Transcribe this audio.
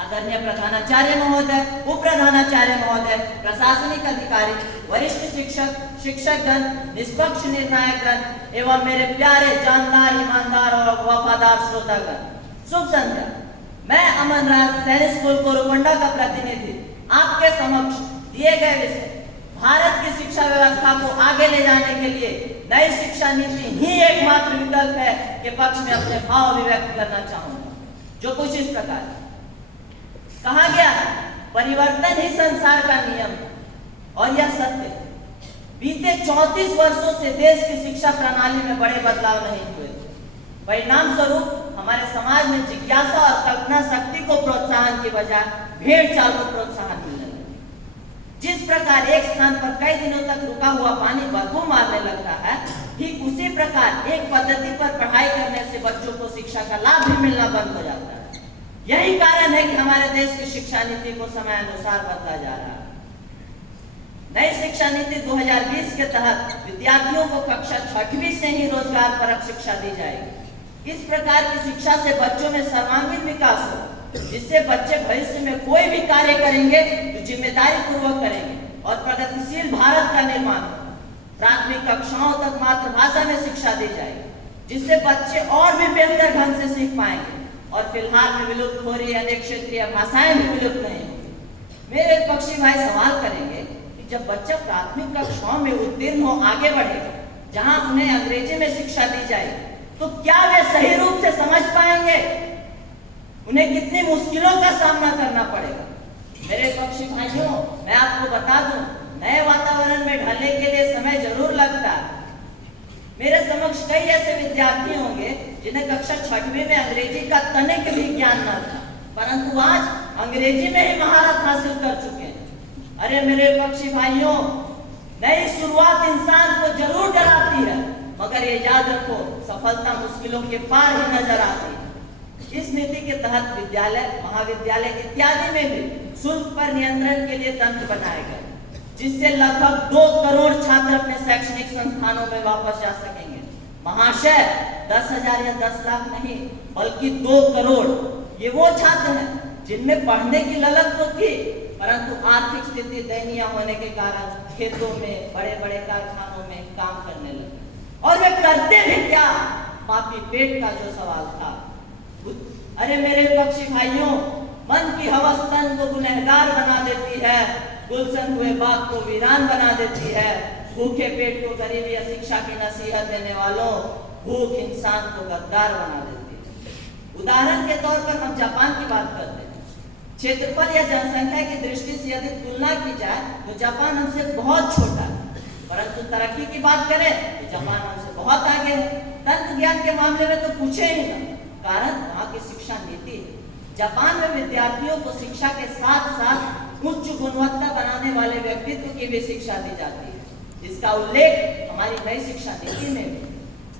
आदरणीय प्रधानाचार्य महोदय, उप प्रधानाचार्य महोदय, प्रशासनिक अधिकारी, वरिष्ठ शिक्षक, शिक्षकगण, निष्पक्ष निर्णायकगण एवं मेरे प्यारे जानदार, ईमानदार और वफादार श्रोतागण, शुभ संध्या। मैं अमन राज सैनिक स्कूल कोरुकोंडा का प्रतिनिधि आपके समक्ष दिए गए विषय भारत की शिक्षा व्यवस्था को आगे ले जाने के लिए नई शिक्षा नीति ही एकमात्र विकल्प है के पक्ष में अपने भाव अभिव्यक्त करना चाहूंगा, जो कुछ इस प्रकार कहा गया है, परिवर्तन ही संसार का नियम और यह सत्य। बीते 34 वर्षों से देश की शिक्षा प्रणाली में बड़े बदलाव नहीं हुए। परिणाम स्वरूप हमारे समाज में जिज्ञासा और कल्पना शक्ति को प्रोत्साहन की बजाय भेड़ चाल को प्रोत्साहन मिलने लगा। जिस प्रकार एक स्थान पर कई दिनों तक रुका हुआ पानी बदबू मारने लगता है, ठीक उसी प्रकार एक पद्धति पर पढ़ाई करने से बच्चों को शिक्षा का लाभ भी मिलना बंद हो जाता है। यही कारण है कि हमारे देश की शिक्षा नीति को समय अनुसार बदला जा रहा है। नई शिक्षा नीति 2020 के तहत विद्यार्थियों को कक्षा 6वीं से ही रोजगार परक शिक्षा दी जाएगी। इस प्रकार की शिक्षा से बच्चों में सर्वांगीण विकास हो, जिससे बच्चे भविष्य में कोई भी कार्य करेंगे तो जिम्मेदारी पूर्वक करेंगे और प्रगतिशील भारत का निर्माण हो। प्राथमिक कक्षाओं तक मातृभाषा में शिक्षा दी जाएगी, जिससे बच्चे और भी बेहतर ढंग से सीख पाएंगे और फिलहाल में विलुप्त हो रही अनेक क्षेत्रीय भाषाएं भी विलुप्त नहीं होंगी। मेरे पक्षी भाई सवाल करेंगे कि जब बच्चा प्राथमिक कक्षाओं में उत्तीर्ण हो आगे बढ़ेगा, जहां उन्हें अंग्रेजी में शिक्षा दी जाएगी, तो क्या वे सही रूप से समझ पाएंगे? उन्हें कितनी मुश्किलों का सामना करना पड़ेगा। मेरे पक्षी भाइयों, मैं आपको बता दूं, नए वातावरण में ढलने के लिए समय जरूर लगता है। मेरे समक्ष कई ऐसे विद्यार्थी होंगे जिन्हें कक्षा 6वीं में अंग्रेजी का तनिक भी ज्ञान न था, परंतु आज अंग्रेजी में ही महारत हासिल कर चुके हैं। अरे मेरे पक्षी भाइयों, नई शुरुआत इंसान को जरूर डराती है, मगर ये याद रखो, सफलता मुश्किलों के पार ही नजर आती है। इस नीति के तहत विद्यालय, महाविद्यालय इत्यादि में भी शुल्क पर नियंत्रण के लिए तंत्र बनाए गए, जिससे लगभग 2 करोड़ छात्र अपने शैक्षणिक संस्थानों में वापस जा सकेंगे। महाशय, 10,000 या 10 लाख नहीं, बल्कि 2 करोड़ ये वो छात्र हैं जिनमें पढ़ने की ललक तो थी, परंतु आर्थिक स्थिति दयनीय होने के कारण खेतों में, बड़े बड़े कारखानों में काम करने लगे। और वे करते भी क्या? पापी पेट का जो सवाल था। अरे मेरे पक्षी भाइयों, मन की हवस तन को गुनहगार बना देती है, गुलशन हुए बाग को वीरान बना देती है। भूखे पेट को गरीबी या शिक्षा की नसीहत देने वालों, भूख इंसान को गद्दार बना देती है। उदाहरण के तौर पर हम जापान की बात करते हैं। क्षेत्रफल या जनसंख्या की दृष्टि से यदि तुलना की जाए तो जापान हमसे बहुत छोटा है, परंतु तरक्की की बात करें तो जापान हमसे बहुत आगे है। तंत्र ज्ञान के मामले में तो पूछे ही ना, कारण वहाँ की शिक्षा नीति है। जापान में विद्यार्थियों को शिक्षा के साथ साथ उच्च गुणवत्ता बनाने वाले व्यक्तित्व की भी शिक्षा दी जाती है, जिसका उल्लेख हमारी नई शिक्षा नीति में